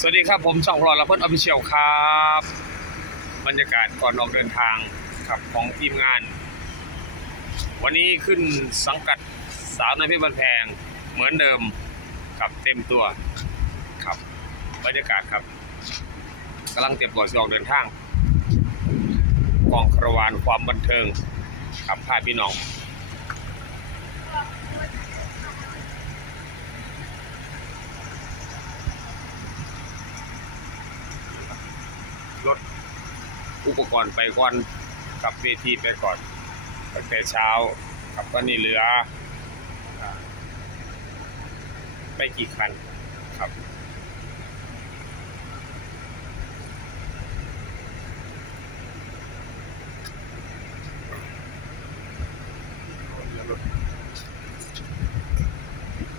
สวัสดีครับผมช่องพลอละเพิ่นออฟฟิเชียลครับ บรรยากาศก่อนออกเดินทางครับของทีมงาน วันนี้ขึ้นสังกัดสาวในพชรบันแพงเหมือนเดิมครับเต็มตัวครับบรรยากาศครับกำลังเตรียมตัวจะออกเดินทางกองคารวานความบันเทิงครับพาพี่น้อง อุปกรณ์ไปก่อนกับเวทีไปก่อนตั้งแต่เช้าครับตอนนี้เหลือไม่กี่คันครับ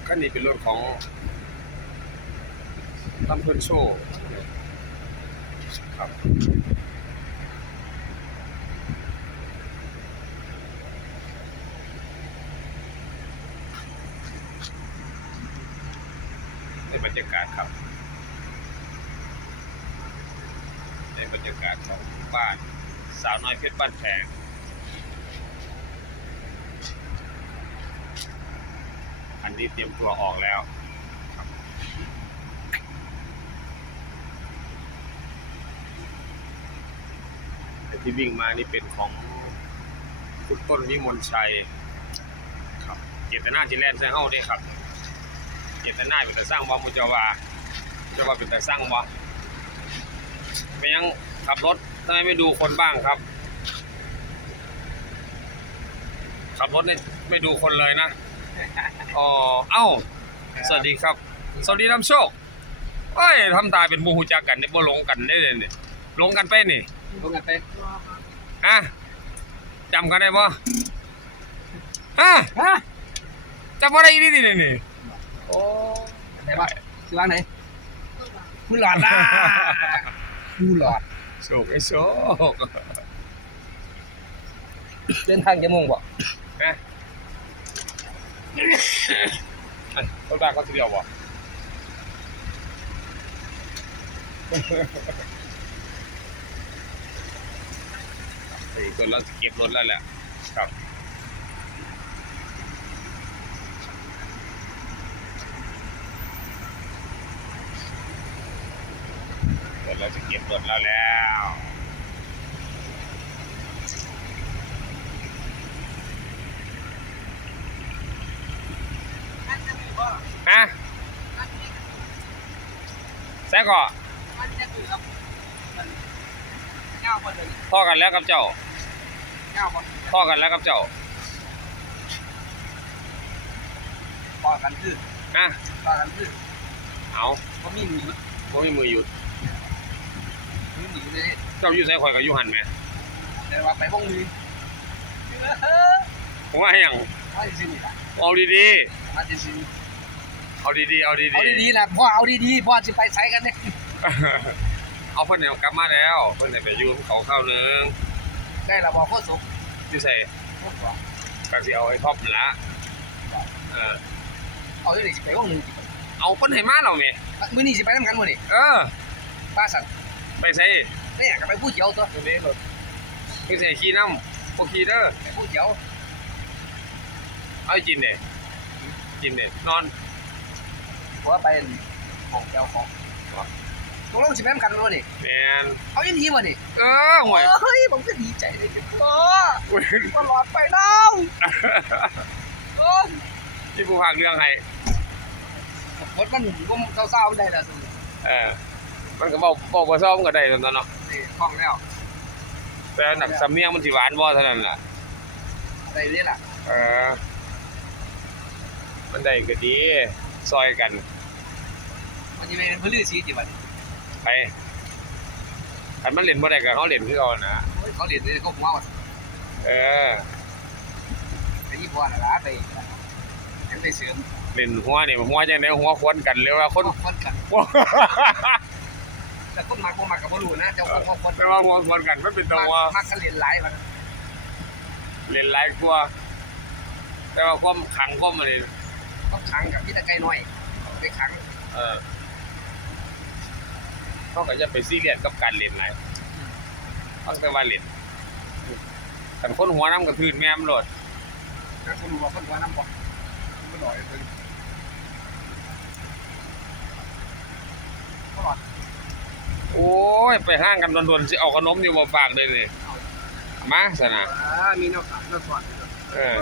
คันนี้เป็นรถของลำเพิ่นโชว์ครับ รรยากาศครับในบรรยากาศของบ้านสาวน้อยเพชรบ้านแพงอันนี้เตรียมตัวออกแล้วแต่ที่วิ่งมานี่เป็นของคุณต้นวิมลชัย ครับ เจตนาจิแลนด์ใส่เฮาด้วยครับ เจตนาเป็นแต่สร้างบ่มุจาวาจะว่าเป็นแต่สร้างบ่ไม่ยังขับรถทำไมไม่ดูคนบ้างครับ ขับรถเนี่ยไม่ดูคนเลยนะอ๋อเอ้า สวัสดีครับ สวัสดีน้ำโชคเอ้ยทำตาเป็นหมูหูจักกันเนี่ยบ่หลงกันได้เลยเนี่ยหลงกันไปนี่ลงกันไปฮะจำกันได้บ่ฮะฮะจำบ่ได้อีนี่นี่นี่โอ้ไหนบ้างซื้อบ้างไหน มือหลอดล่ะมือหลอดโชคไอ้โชคเดินทางจะมงบ่นะไอ้ต้นบ้านเขาทีเดียวบ่ไอ้คนเราเก็บรถแล้วแหละครับเดี๋ยวเราจะเก็บรถแล้วแล้วฮะแซ่ก่อพ่อกันแล้วกับเจ้าพ่อกันแล้วกับเจ้าพอกันคือฮะพอกันคือเอาก็มีหนีบ่มีมือหยุด มีหนีเลยเจ้าอยู่ใส่ข่อยกับอยู่หันแหม่แต่ว่าไปพวกมือผมว่าให้หยังว่าจะซื้อนี่ล่ะเอาดีว่าจะซื้อๆเอาดีๆเอาดีเอาดีๆนะพ่อเอาดีๆพ่อจะไปใช้กันเนี่ยๆเอาเพิ่นเนี่ยกลับมาแล้ว เพิ่นได้ไปอยู่เขาข้าวหนึงได้ละบอกโคตรสมอยู่ใส่โคตรบอกก็สิเอาไอ้ท็อปนั่นละเออเอาที่ไหนสิไปพวกมือเอาเพิ่นให้มาแล้วแหม่มือนี่สิไปทำกันมื้อนี่เออป้าสั่น ไปใส่เนี่ยก็ไปพูดเจียวตัวตัวนี้รถไปใส่ขี้น้ำบ่ขี้เด้อไปพูดเจียวเอาให้กินเด้กินเด้นอนเพราะว่าไปของเจียวของตกลงสิไปทำกันมื้อนี่แม่นเอาอีหลีบ่นี่เออห่วยเฮ้ยผมก็ดีใจเลยพ่ออุ้ยตลอดไปแล้วโอ้ยที่ผู้พากย์เรื่องให้รถมันบ่มเศร้าๆได้แล้วสิเออ มันก็บอกบอกว่าซ้อมก็ได้ตอนนั้นเนาะนี่คล่องแล้ว แต่หนักสำเนียงมันสิหวานบ่เท่านั้นล่ะได้เลยล่ะเออมันได้ก็ดีซอยกัน มันจะเป็นพลือสีจิบัดไปคันมันเล่นบ่ได้ก็เฮาเล่นคือเก่านะเขาเรียนเลยเขาหัวว่าเออไปยี่ปัวน่ะล่ะไปยังไปเสริมเล่นหัวนี่หัวจังได๋หัวควนกันหรือว่าคคนนคนกันแต่คน มักบ่มักก็บ่รู้นะเจ้าคนบ่คนแต่ว่าหัวควนกันมันเป็นตัวหัวมักกันเรียนหลายมันเล่นหลายกว่าแต่ว่าความขังความอะไรเขาขังกับพี่ตะไกน้อยไปขัง เออเขาก็จะไปซีเรียสกับการเล่นไหนเขาแต่ว่าเล่นแต่คนหัวน้ำกระทืนแม่มโหลดแต่คนรู้ว่าคนว่าน้ำบ่มันลอยเลย โอ้ ยไปห้างกันโดนๆสิเอาขนมอยู่มาฝากเลยนี่มาสนะอ่ามีนอกสารนอกสอนเออ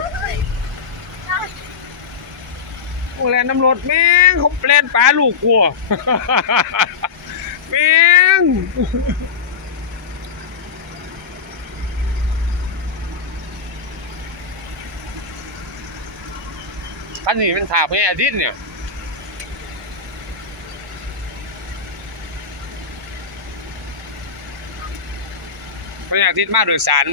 โอ้แลนน้ำรถแม่งเขาแลนปลาลูกกลัวแม่งท่านนี่เป็นถาพญอาทิตย์เนี่ย พญอาทิตย์มาโดยสาร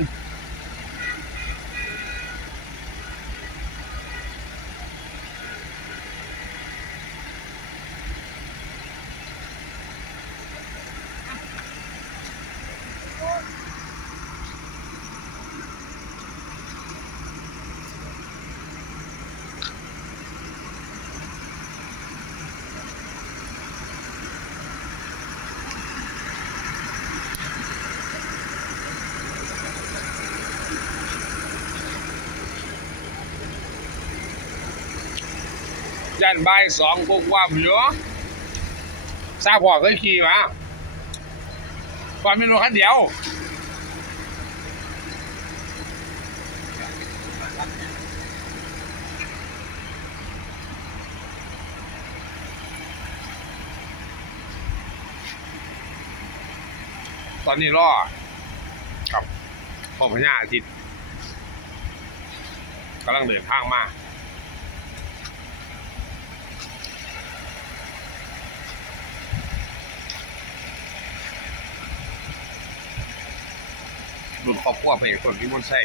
ยันใบายสองพวกว่าผมเยอะทราบพอเคยขี่มาก่อนมีรถคันเดียวตอนนี้รอกับพ่อพญาอาทิตย์กำลังเดินทางมา รุ่นครอบครัวพระเอกคนพิมลชัย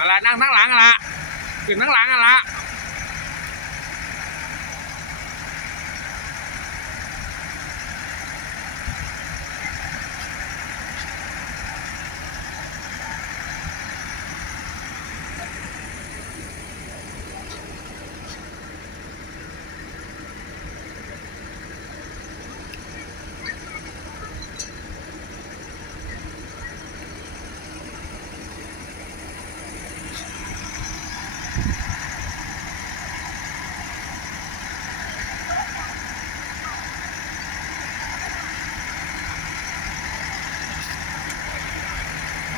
อะไรนั่งทั้งหลังอะไรขึ้นทั้งหลังอะไร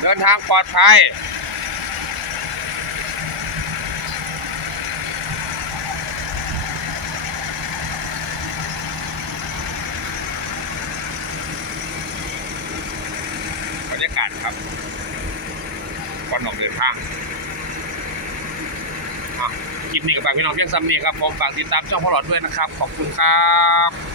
เดินทางปลอดภัยบรรยากาศครับก่อนออกเดินทางอะคลิปนี้กับฝากพี่น้องเพียงซ้ำนี้ครับผมฝากติดตามช่องพ่อหลอดด้วยนะครับ ขอบคุณครับ